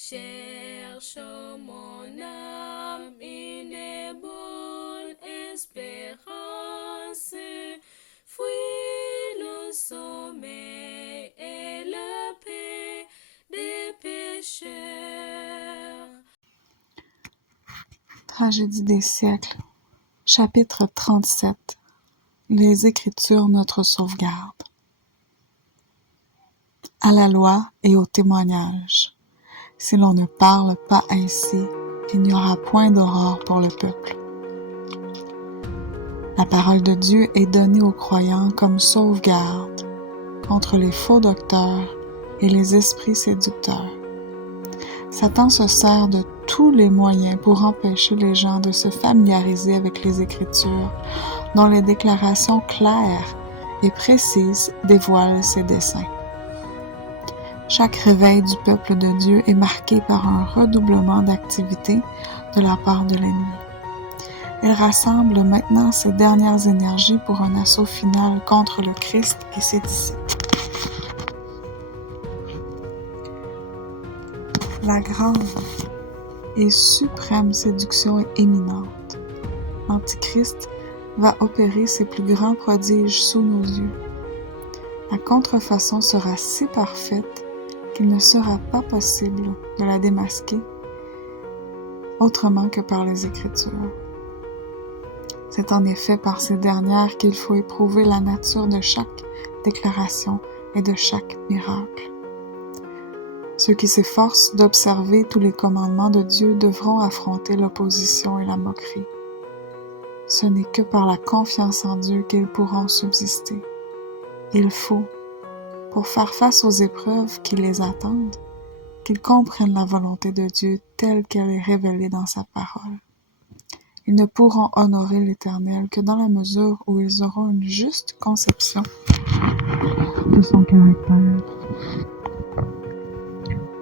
Cherche mon âme une bonne espérance, fuis le sommeil et la paix des pécheurs. Tragédie des siècles, chapitre 37. Les Écritures, notre sauvegarde. À la loi et au témoignage. Si l'on ne parle pas ainsi, il n'y aura point d'aurore pour le peuple. La parole de Dieu est donnée aux croyants comme sauvegarde contre les faux docteurs et les esprits séducteurs. Satan se sert de tous les moyens pour empêcher les gens de se familiariser avec les Écritures, dont les déclarations claires et précises dévoilent ses desseins. Chaque réveil du peuple de Dieu est marqué par un redoublement d'activité de la part de l'ennemi. Il rassemble maintenant ses dernières énergies pour un assaut final contre le Christ et ses disciples. La grande et suprême séduction est imminente. L'Antichrist va opérer ses plus grands prodiges sous nos yeux. La contrefaçon sera si parfaite qu'il ne sera pas possible de la démasquer autrement que par les Écritures. C'est en effet par ces dernières qu'il faut éprouver la nature de chaque déclaration et de chaque miracle. Ceux qui s'efforcent d'observer tous les commandements de Dieu devront affronter l'opposition et la moquerie. Ce n'est que par la confiance en Dieu qu'ils pourront subsister. Il faut, pour faire face aux épreuves qui les attendent, qu'ils comprennent la volonté de Dieu telle qu'elle est révélée dans sa parole. Ils ne pourront honorer l'Éternel que dans la mesure où ils auront une juste conception de son caractère,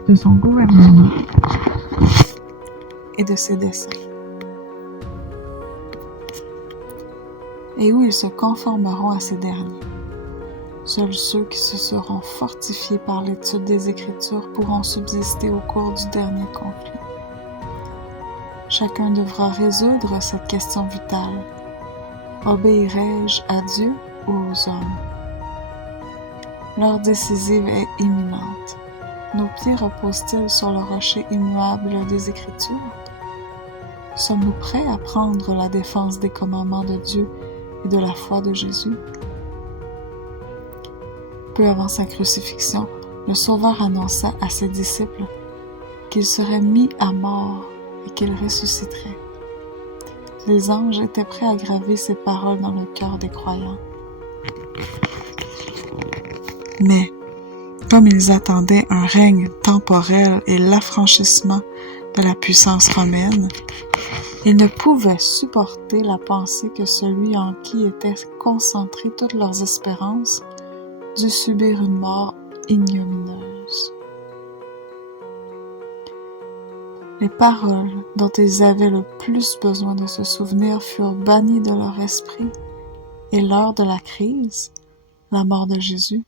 de son gouvernement et de ses desseins, et où ils se conformeront à ces derniers. Seuls ceux qui se seront fortifiés par l'étude des Écritures pourront subsister au cours du dernier conflit. Chacun devra résoudre cette question vitale. Obéirai-je à Dieu ou aux hommes? L'heure décisive est imminente. Nos pieds reposent-ils sur le rocher immuable des Écritures? Sommes-nous prêts à prendre la défense des commandements de Dieu et de la foi de Jésus? Peu avant sa crucifixion, le Sauveur annonça à ses disciples qu'il serait mis à mort et qu'il ressusciterait. Les anges étaient prêts à graver ces paroles dans le cœur des croyants. Mais, comme ils attendaient un règne temporel et l'affranchissement de la puissance romaine, ils ne pouvaient supporter la pensée que celui en qui étaient concentrées toutes leurs espérances dut subir une mort ignominieuse. Les paroles dont ils avaient le plus besoin de se souvenir furent bannies de leur esprit, et l'heure de la crise, la mort de Jésus,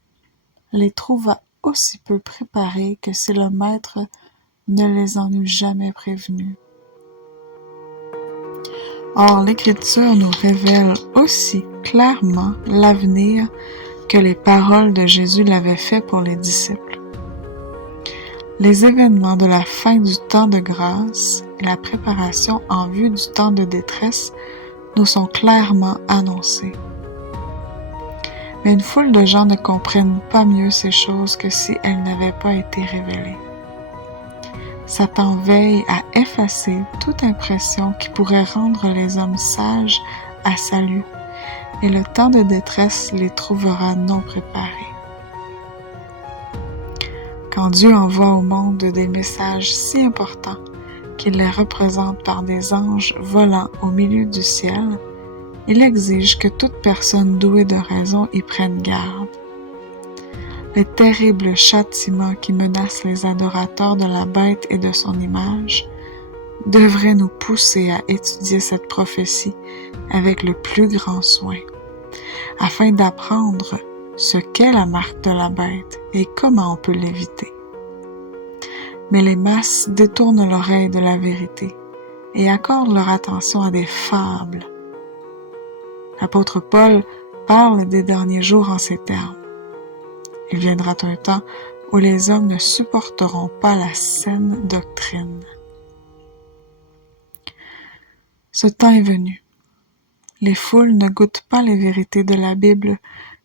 les trouva aussi peu préparés que si le Maître ne les en eût jamais prévenus. Or, l'Écriture nous révèle aussi clairement l'avenir que les paroles de Jésus l'avaient fait pour les disciples. Les événements de la fin du temps de grâce et la préparation en vue du temps de détresse nous sont clairement annoncés. Mais une foule de gens ne comprennent pas mieux ces choses que si elles n'avaient pas été révélées. Satan veille à effacer toute impression qui pourrait rendre les hommes sages à salut, et le temps de détresse les trouvera non préparés. Quand Dieu envoie au monde des messages si importants qu'il les représente par des anges volant au milieu du ciel, il exige que toute personne douée de raison y prenne garde. Les terribles châtiments qui menacent les adorateurs de la bête et de son image devraient nous pousser à étudier cette prophétie avec le plus grand soin, afin d'apprendre ce qu'est la marque de la bête et comment on peut l'éviter. Mais les masses détournent l'oreille de la vérité et accordent leur attention à des fables. L'apôtre Paul parle des derniers jours en ces termes. Il viendra un temps où les hommes ne supporteront pas la saine doctrine. Ce temps est venu. Les foules ne goûtent pas les vérités de la Bible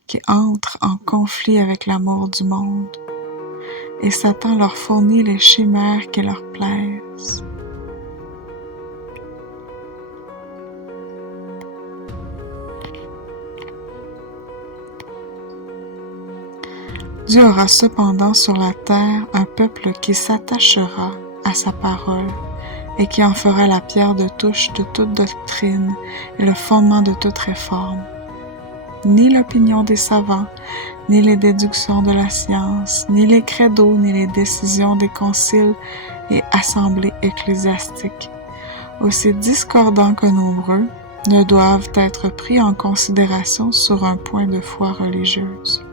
qui entrent en conflit avec l'amour du monde, et Satan leur fournit les chimères qui leur plaisent. Dieu aura cependant sur la terre un peuple qui s'attachera à sa parole et qui en fera la pierre de touche de toute doctrine et le fondement de toute réforme. Ni l'opinion des savants, ni les déductions de la science, ni les credos, ni les décisions des conciles et assemblées ecclésiastiques, aussi discordants que nombreux, ne doivent être pris en considération sur un point de foi religieuse.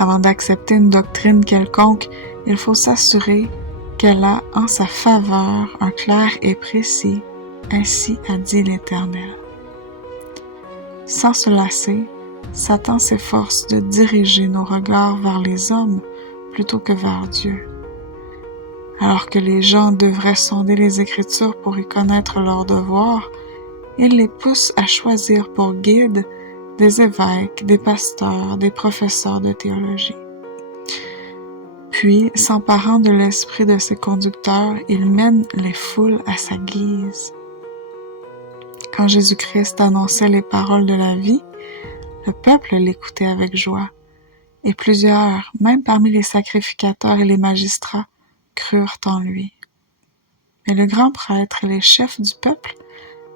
Avant d'accepter une doctrine quelconque, il faut s'assurer qu'elle a en sa faveur un clair et précis, ainsi a dit l'Éternel. Sans se lasser, Satan s'efforce de diriger nos regards vers les hommes plutôt que vers Dieu. Alors que les gens devraient sonder les Écritures pour y connaître leurs devoirs, il les pousse à choisir pour guide des évêques, des pasteurs, des professeurs de théologie. Puis, s'emparant de l'esprit de ses conducteurs, il mène les foules à sa guise. Quand Jésus-Christ annonçait les paroles de la vie, le peuple l'écoutait avec joie, et plusieurs, même parmi les sacrificateurs et les magistrats, crurent en lui. Mais le grand prêtre et les chefs du peuple,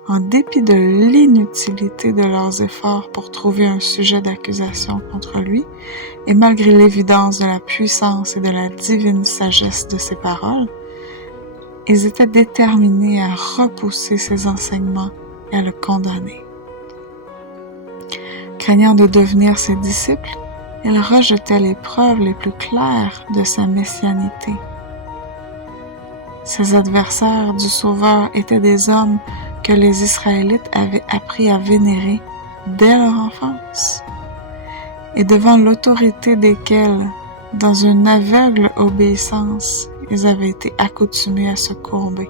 en dépit de l'inutilité de leurs efforts pour trouver un sujet d'accusation contre lui, et malgré l'évidence de la puissance et de la divine sagesse de ses paroles, ils étaient déterminés à repousser ses enseignements et à le condamner. Craignant de devenir ses disciples, ils rejetaient les preuves les plus claires de sa messianité. Ses adversaires du Sauveur étaient des hommes que les Israélites avaient appris à vénérer dès leur enfance, et devant l'autorité desquels, dans une aveugle obéissance, ils avaient été accoutumés à se courber.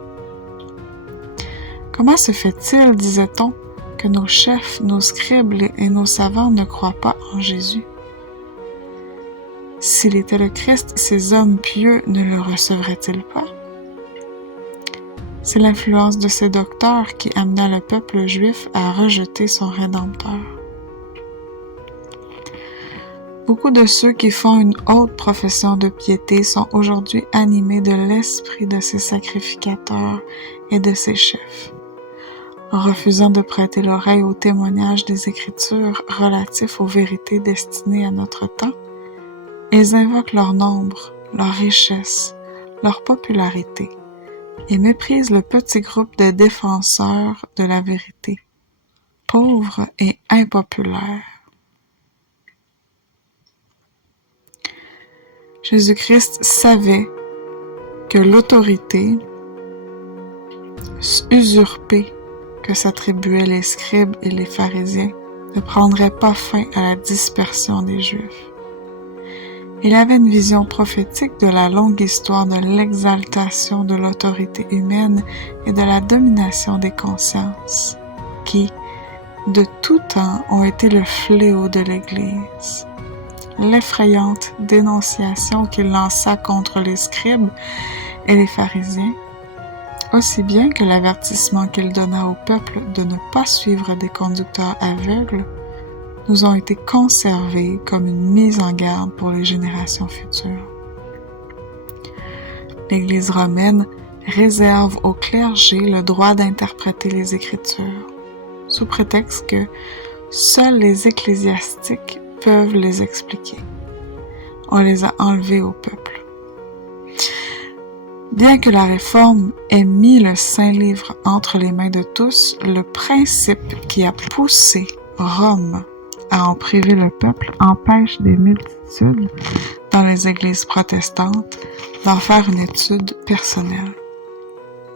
Comment se fait-il, disait-on, que nos chefs, nos scribes et nos savants ne croient pas en Jésus? S'il était le Christ, ces hommes pieux ne le recevraient-ils pas? C'est l'influence de ces docteurs qui amena le peuple juif à rejeter son Rédempteur. Beaucoup de ceux qui font une haute profession de piété sont aujourd'hui animés de l'esprit de ces sacrificateurs et de ces chefs. En refusant de prêter l'oreille aux témoignages des Écritures relatifs aux vérités destinées à notre temps, ils invoquent leur nombre, leur richesse, leur popularité, et méprisent le petit groupe de défenseurs de la vérité, pauvres et impopulaires. Jésus-Christ savait que l'autorité usurpée que s'attribuaient les scribes et les pharisiens ne prendrait pas fin à la dispersion des Juifs. Il avait une vision prophétique de la longue histoire de l'exaltation de l'autorité humaine et de la domination des consciences, qui, de tout temps, ont été le fléau de l'Église. L'effrayante dénonciation qu'il lança contre les scribes et les pharisiens, aussi bien que l'avertissement qu'il donna au peuple de ne pas suivre des conducteurs aveugles, nous ont été conservés comme une mise en garde pour les générations futures. L'Église romaine réserve au clergé le droit d'interpréter les Écritures, sous prétexte que seuls les ecclésiastiques peuvent les expliquer. On les a enlevés au peuple. Bien que la Réforme ait mis le Saint-Livre entre les mains de tous, le principe qui a poussé Rome à en priver le peuple empêche des multitudes dans les églises protestantes d'en faire une étude personnelle.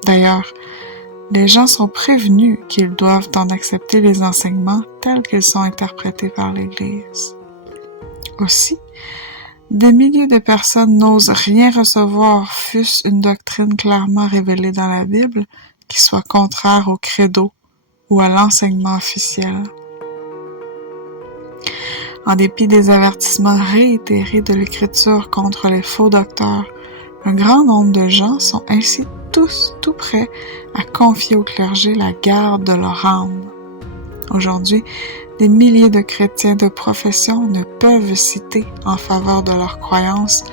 D'ailleurs, les gens sont prévenus qu'ils doivent en accepter les enseignements tels qu'ils sont interprétés par l'Église. Aussi, des milliers de personnes n'osent rien recevoir, fût-ce une doctrine clairement révélée dans la Bible, qui soit contraire au credo ou à l'enseignement officiel. En dépit des avertissements réitérés de l'Écriture contre les faux docteurs, un grand nombre de gens sont ainsi tous tout prêts à confier au clergé la garde de leur âme. Aujourd'hui, des milliers de chrétiens de profession ne peuvent citer en faveur de leur croyance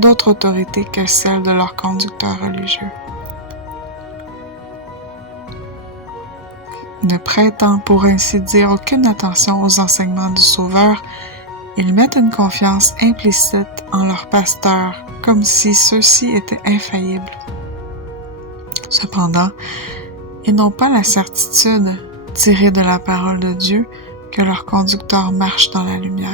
d'autre autorité que celle de leur conducteur religieux. Ne prêtant pour ainsi dire aucune attention aux enseignements du Sauveur, ils mettent une confiance implicite en leurs pasteurs, comme si ceux-ci étaient infaillibles. Cependant, ils n'ont pas la certitude, tirée de la parole de Dieu, que leur conducteur marche dans la lumière.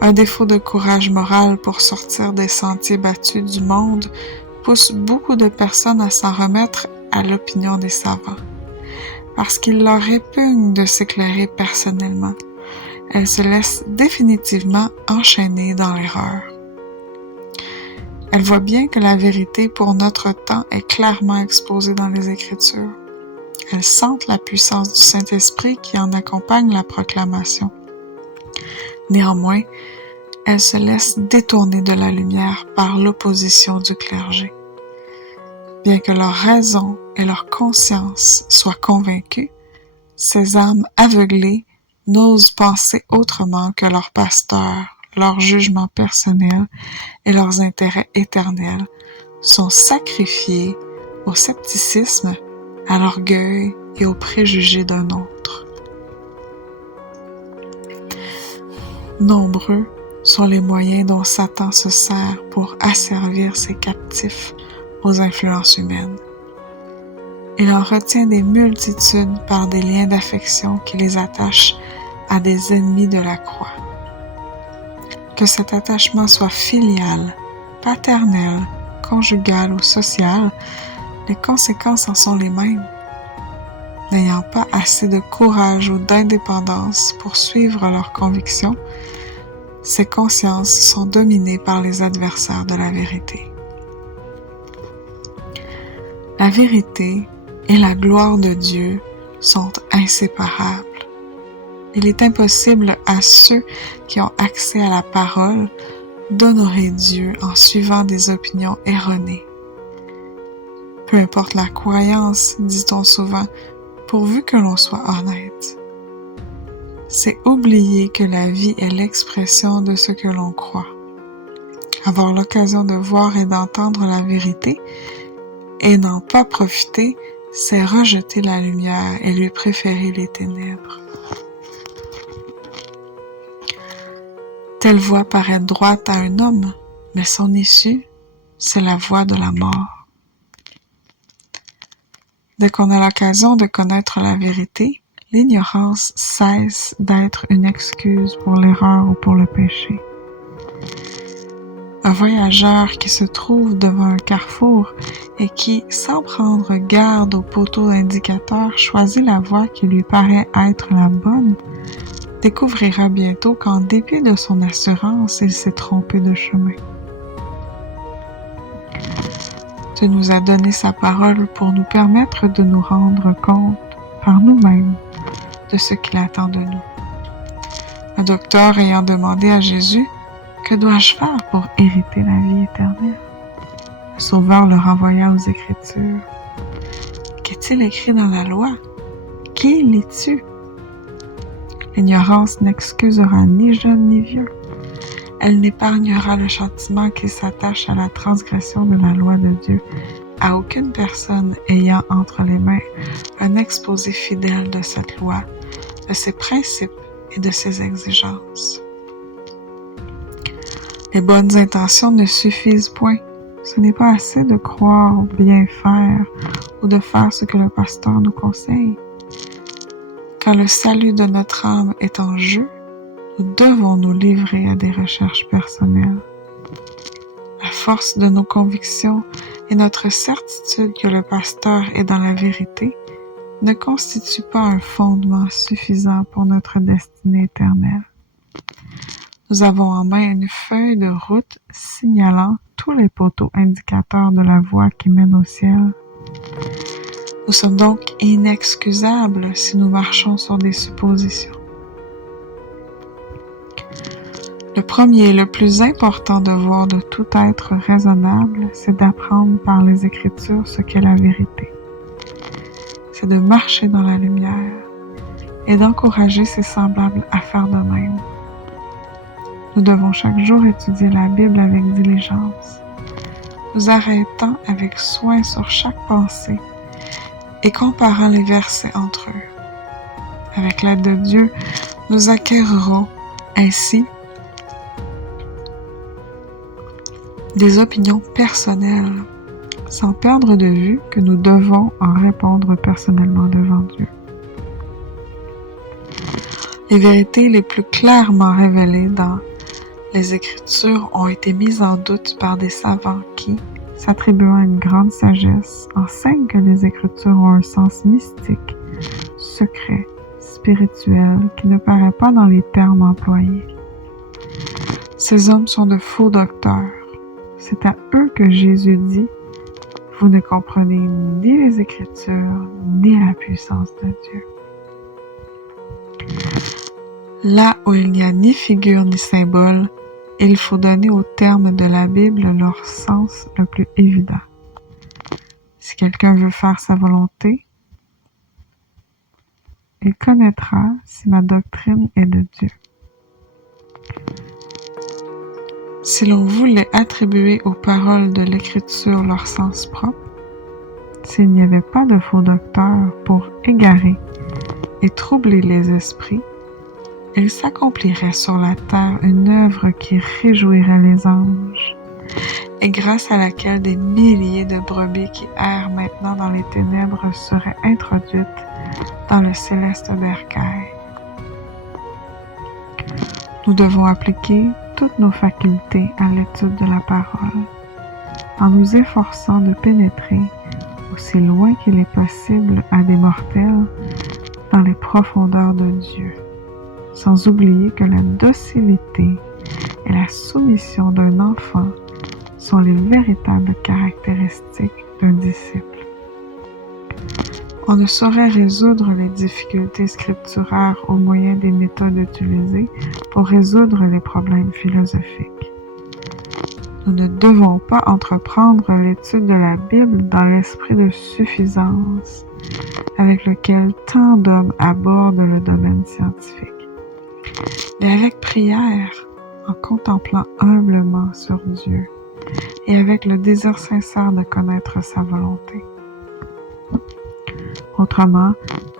Un défaut de courage moral pour sortir des sentiers battus du monde pousse beaucoup de personnes à s'en remettre à l'opinion des savants. Parce qu'il leur répugne de s'éclairer personnellement, elles se laissent définitivement enchaîner dans l'erreur. Elles voient bien que la vérité pour notre temps est clairement exposée dans les Écritures. Elles sentent la puissance du Saint-Esprit qui en accompagne la proclamation. Néanmoins, elles se laissent détourner de la lumière par l'opposition du clergé. Bien que leur raison et leur conscience soient convaincues, ces âmes aveuglées n'osent penser autrement que leur pasteur, leur jugement personnel et leurs intérêts éternels sont sacrifiés au scepticisme, à l'orgueil et aux préjugés d'un autre. Nombreux sont les moyens dont Satan se sert pour asservir ses captifs aux influences humaines. Il en retient des multitudes par des liens d'affection qui les attachent à des ennemis de la croix. Que cet attachement soit filial, paternel, conjugal ou social, les conséquences en sont les mêmes. N'ayant pas assez de courage ou d'indépendance pour suivre leurs convictions, ces consciences sont dominées par les adversaires de la vérité. La vérité et la gloire de Dieu sont inséparables. Il est impossible à ceux qui ont accès à la parole d'honorer Dieu en suivant des opinions erronées. Peu importe la croyance, dit-on souvent, pourvu que l'on soit honnête. C'est oublier que la vie est l'expression de ce que l'on croit. Avoir l'occasion de voir et d'entendre la vérité et n'en pas profiter, c'est rejeter la lumière et lui préférer les ténèbres. Telle voie paraît droite à un homme, mais son issue, c'est la voie de la mort. Dès qu'on a l'occasion de connaître la vérité, l'ignorance cesse d'être une excuse pour l'erreur ou pour le péché. Un voyageur qui se trouve devant un carrefour et qui, sans prendre garde aux poteaux indicateurs, choisit la voie qui lui paraît être la bonne, découvrira bientôt qu'en dépit de son assurance, il s'est trompé de chemin. Dieu nous a donné sa parole pour nous permettre de nous rendre compte par nous-mêmes de ce qu'il attend de nous. Un docteur ayant demandé à Jésus « Que dois-je faire pour hériter la vie éternelle ?» Le Sauveur le renvoya aux Écritures. « Qu'est-il écrit dans la loi? Qui lis-tu? » L'ignorance n'excusera ni jeune ni vieux. Elle n'épargnera le châtiment qui s'attache à la transgression de la loi de Dieu à aucune personne ayant entre les mains un exposé fidèle de cette loi, de ses principes et de ses exigences. Les bonnes intentions ne suffisent point. Ce n'est pas assez de croire bien faire ou de faire ce que le pasteur nous conseille. Quand le salut de notre âme est en jeu, nous devons nous livrer à des recherches personnelles. La force de nos convictions et notre certitude que le pasteur est dans la vérité ne constitue pas un fondement suffisant pour notre destinée éternelle. Nous avons en main une feuille de route signalant tous les poteaux indicateurs de la voie qui mène au ciel. Nous sommes donc inexcusables si nous marchons sur des suppositions. Le premier et le plus important devoir de tout être raisonnable, c'est d'apprendre par les Écritures ce qu'est la vérité. C'est de marcher dans la lumière et d'encourager ses semblables à faire de même. Nous devons chaque jour étudier la Bible avec diligence, nous arrêtant avec soin sur chaque pensée et comparant les versets entre eux. Avec l'aide de Dieu, nous acquérerons ainsi des opinions personnelles, sans perdre de vue que nous devons en répondre personnellement devant Dieu. Les vérités les plus clairement révélées dans les Écritures ont été mises en doute par des savants qui, s'attribuant une grande sagesse, enseignent que les Écritures ont un sens mystique, secret, spirituel, qui ne paraît pas dans les termes employés. Ces hommes sont de faux docteurs. C'est à eux que Jésus dit « Vous ne comprenez ni les Écritures, ni la puissance de Dieu. » Là où il n'y a ni figure ni symbole, il faut donner aux termes de la Bible leur sens le plus évident. Si quelqu'un veut faire sa volonté, il connaîtra si ma doctrine est de Dieu. Si l'on voulait attribuer aux paroles de l'Écriture leur sens propre, s'il n'y avait pas de faux docteurs pour égarer et troubler les esprits, il s'accomplirait sur la terre une œuvre qui réjouirait les anges, et grâce à laquelle des milliers de brebis qui errent maintenant dans les ténèbres seraient introduites dans le céleste bercail. Nous devons appliquer toutes nos facultés à l'étude de la parole, en nous efforçant de pénétrer aussi loin qu'il est possible à des mortels dans les profondeurs de Dieu, sans oublier que la docilité et la soumission d'un enfant sont les véritables caractéristiques d'un disciple. On ne saurait résoudre les difficultés scripturaires au moyen des méthodes utilisées pour résoudre les problèmes philosophiques. Nous ne devons pas entreprendre l'étude de la Bible dans l'esprit de suffisance avec lequel tant d'hommes abordent le domaine scientifique, mais avec prière, en contemplant humblement sur Dieu et avec le désir sincère de connaître sa volonté. Autrement,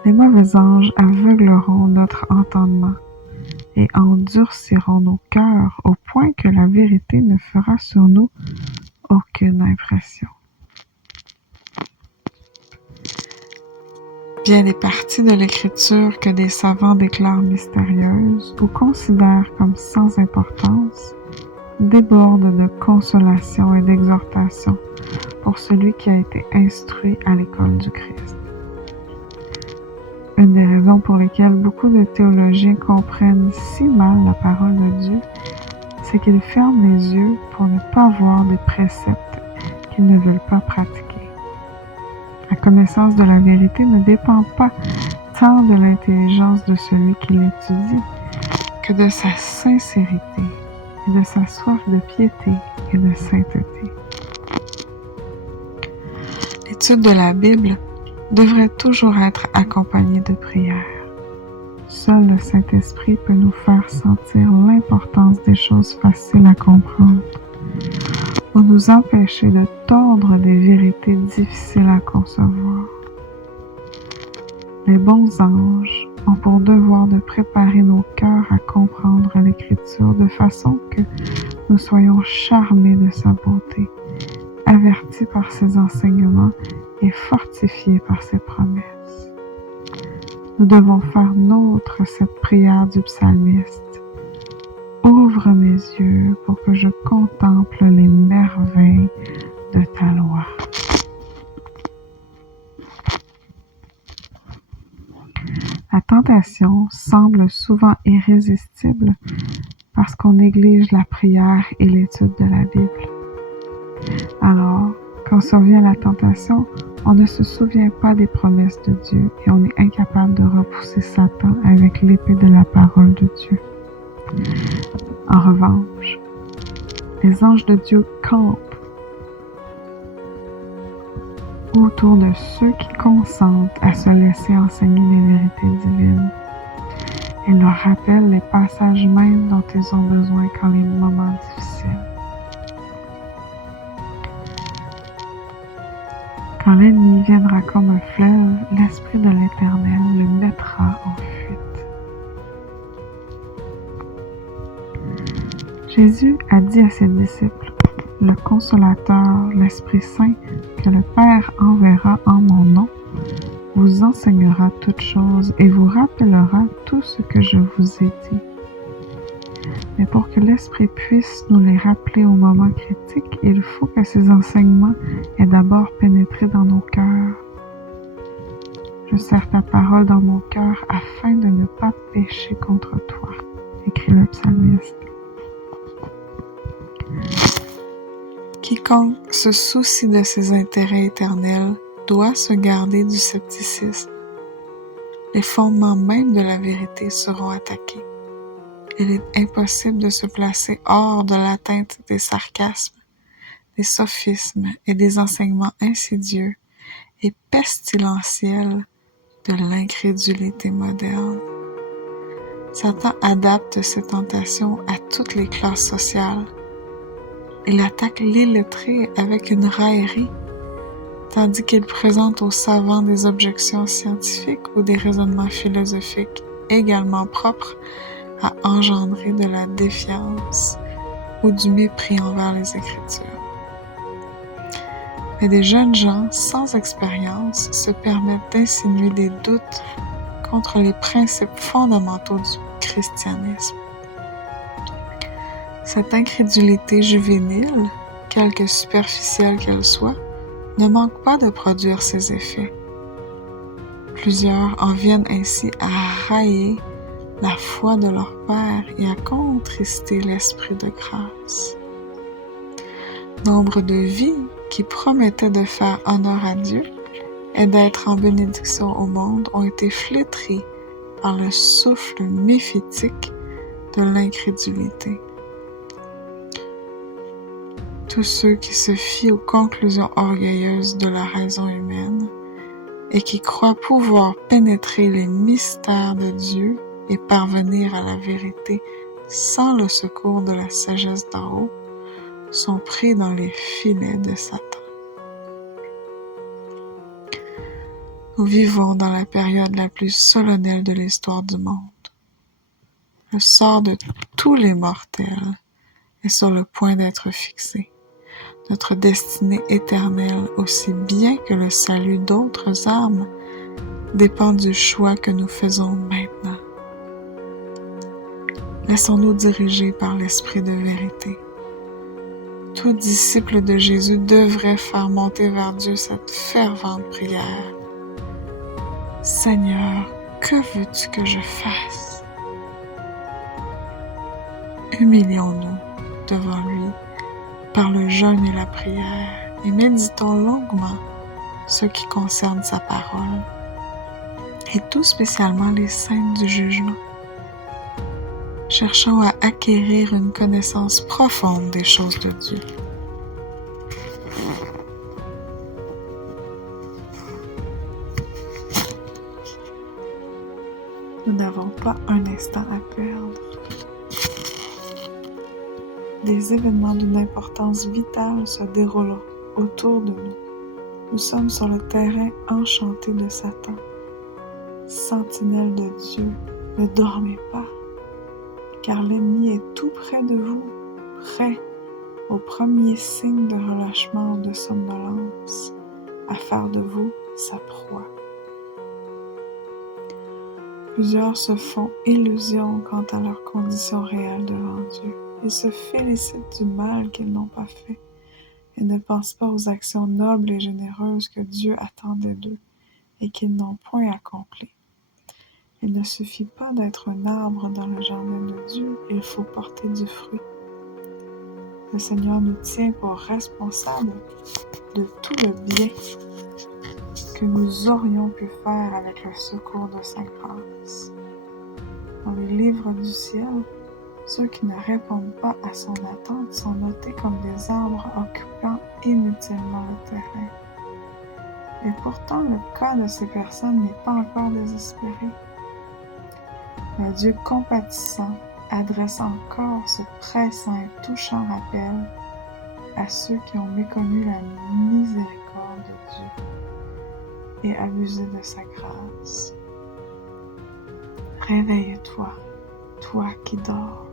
les mauvais anges aveugleront notre entendement et endurciront nos cœurs au point que la vérité ne fera sur nous aucune impression. Bien des parties de l'Écriture que des savants déclarent mystérieuses ou considèrent comme sans importance débordent de consolation et d'exhortation pour celui qui a été instruit à l'école du Christ. Une des raisons pour lesquelles beaucoup de théologiens comprennent si mal la parole de Dieu, c'est qu'ils ferment les yeux pour ne pas voir des préceptes qu'ils ne veulent pas pratiquer. La connaissance de la vérité ne dépend pas tant de l'intelligence de celui qui l'étudie que de sa sincérité et de sa soif de piété et de sainteté. L'étude de la Bible devrait toujours être accompagnée de prière. Seul le Saint-Esprit peut nous faire sentir l'importance des choses faciles à comprendre, ou nous empêcher de tordre des vérités difficiles à concevoir. Les bons anges ont pour devoir de préparer nos cœurs à comprendre l'Écriture de façon que nous soyons charmés de sa beauté, avertis par ses enseignements et fortifiés par ses promesses. Nous devons faire nôtre cette prière du psalmiste. ouvre mes yeux pour que je contemple les merveilles de ta loi. La tentation semble souvent irrésistible parce qu'on néglige la prière et l'étude de la Bible. Alors, quand survient la tentation, on ne se souvient pas des promesses de Dieu et on est incapable de repousser Satan avec l'épée de la parole de Dieu. En revanche, les anges de Dieu campent autour de ceux qui consentent à se laisser enseigner les vérités divines et leur rappellent les passages mêmes dont ils ont besoin quand les moments difficiles. Quand l'ennemi viendra comme un fleuve, l'Esprit de l'Éternel le mettra en fuite. Jésus a dit à ses disciples, « Le Consolateur, l'Esprit Saint, que le Père enverra en mon nom, vous enseignera toutes choses et vous rappellera tout ce que je vous ai dit. » Mais pour que l'Esprit puisse nous les rappeler au moment critique, il faut que ces enseignements aient d'abord pénétré dans nos cœurs. Je serre ta parole dans mon cœur afin de ne pas pécher contre toi, écrit le psalmiste. Quiconque se soucie de ses intérêts éternels doit se garder du scepticisme. Les fondements mêmes de la vérité seront attaqués. Il est impossible de se placer hors de l'atteinte des sarcasmes, des sophismes et des enseignements insidieux et pestilentiels de l'incrédulité moderne. Satan adapte ses tentations à toutes les classes sociales. Il attaque l'illettré avec une raillerie, tandis qu'il présente aux savants des objections scientifiques ou des raisonnements philosophiques également propres à engendrer de la défiance ou du mépris envers les Écritures. Mais des jeunes gens sans expérience se permettent d'insinuer des doutes contre les principes fondamentaux du christianisme. Cette incrédulité juvénile, quelque superficielle qu'elle soit, ne manque pas de produire ses effets. Plusieurs en viennent ainsi à railler la foi de leur Père et à contrister l'Esprit de grâce. Nombre de vies qui promettaient de faire honneur à Dieu et d'être en bénédiction au monde ont été flétries par le souffle méphitique de l'incrédulité. Tous ceux qui se fient aux conclusions orgueilleuses de la raison humaine et qui croient pouvoir pénétrer les mystères de Dieu et parvenir à la vérité sans le secours de la sagesse d'en haut, sont pris dans les filets de Satan. Nous vivons dans la période la plus solennelle de l'histoire du monde. Le sort de tous les mortels est sur le point d'être fixé. Notre destinée éternelle, aussi bien que le salut d'autres âmes, dépend du choix que nous faisons maintenant. Laissons-nous diriger par l'Esprit de vérité. Tout disciple de Jésus devrait faire monter vers Dieu cette fervente prière. « Seigneur, que veux-tu que je fasse? » Humilions-nous devant lui par le jeûne et la prière et méditons longuement ce qui concerne sa parole et tout spécialement les scènes du jugement. Cherchons à acquérir une connaissance profonde des choses de Dieu. Nous n'avons pas un instant à perdre. Des événements d'une importance vitale se déroulent autour de nous. Nous sommes sur le terrain enchanté de Satan. Sentinelle de Dieu, ne dormez pas, car l'ennemi est tout près de vous, prêt au premier signe de relâchement ou de somnolence, à faire de vous sa proie. Plusieurs se font illusion quant à leur condition réelle devant Dieu. Ils se félicitent du mal qu'ils n'ont pas fait et ne pensent pas aux actions nobles et généreuses que Dieu attendait d'eux et qu'ils n'ont point accomplies. Il ne suffit pas d'être un arbre dans le jardin de Dieu, il faut porter du fruit. Le Seigneur nous tient pour responsables de tout le bien que nous aurions pu faire avec le secours de sa grâce. Dans le livre du ciel, ceux qui ne répondent pas à son attente sont notés comme des arbres occupant inutilement le terrain. Et pourtant, le cas de ces personnes n'est pas encore désespéré. Un Dieu compatissant adresse encore ce pressant et touchant rappel à ceux qui ont méconnu la miséricorde de Dieu et abusé de sa grâce. Réveille-toi, toi qui dors.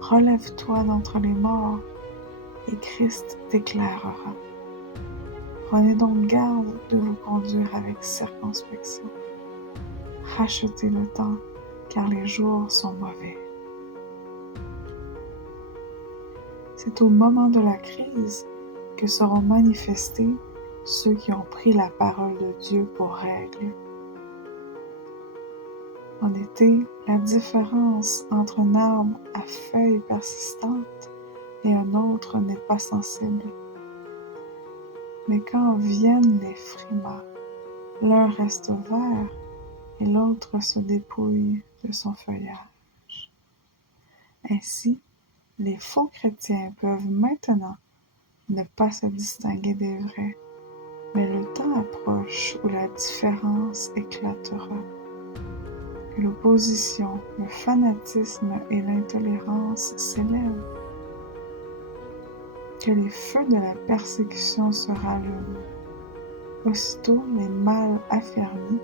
Relève-toi d'entre les morts et Christ t'éclairera. Prenez donc garde de vous conduire avec circonspection. Rachetez le temps, car les jours sont mauvais. C'est au moment de la crise que seront manifestés ceux qui ont pris la parole de Dieu pour règle. En été, la différence entre un arbre à feuilles persistantes et un autre n'est pas sensible. Mais quand viennent les frimas, l'un reste vert et l'autre se dépouille de son feuillage. Ainsi, les faux chrétiens peuvent maintenant ne pas se distinguer des vrais, mais le temps approche où la différence éclatera, que l'opposition, le fanatisme et l'intolérance s'élèvent, que les feux de la persécution se rallument. Aussitôt les mâles affermis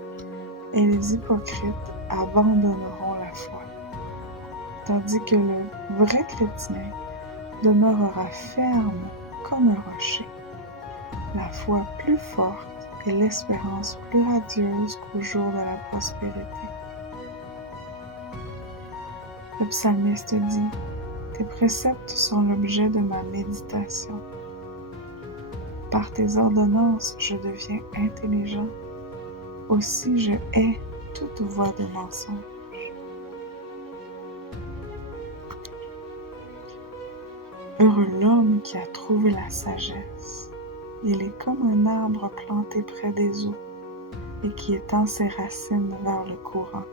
et les hypocrites abandonneront la foi, tandis que le vrai chrétien demeurera ferme comme un rocher, la foi plus forte et l'espérance plus radieuse qu'au jour de la prospérité. Le psalmiste dit : « Tes préceptes sont l'objet de ma méditation. Par tes ordonnances, je deviens intelligent. Aussi je hais toute voie de mensonge. » Heureux l'homme qui a trouvé la sagesse. Il est comme un arbre planté près des eaux et qui étend ses racines vers le courant.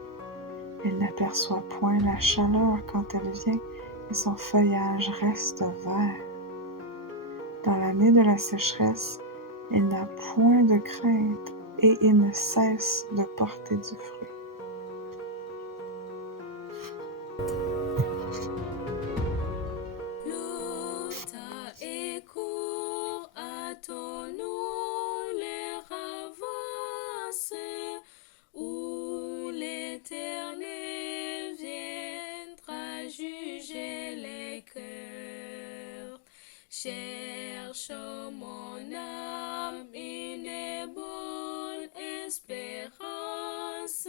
Il n'aperçoit point la chaleur quand elle vient et son feuillage reste vert. Dans l'année de la sécheresse, il n'a point de crainte et il ne cesse de porter du fruit. Lota et court, hâtons-nous les ravages, où l'Éternel viendra juger les cœurs. Cherche mon âme une bonne espérance,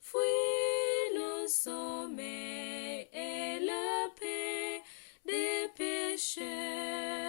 fuis le sommeil et la paix des pécheurs.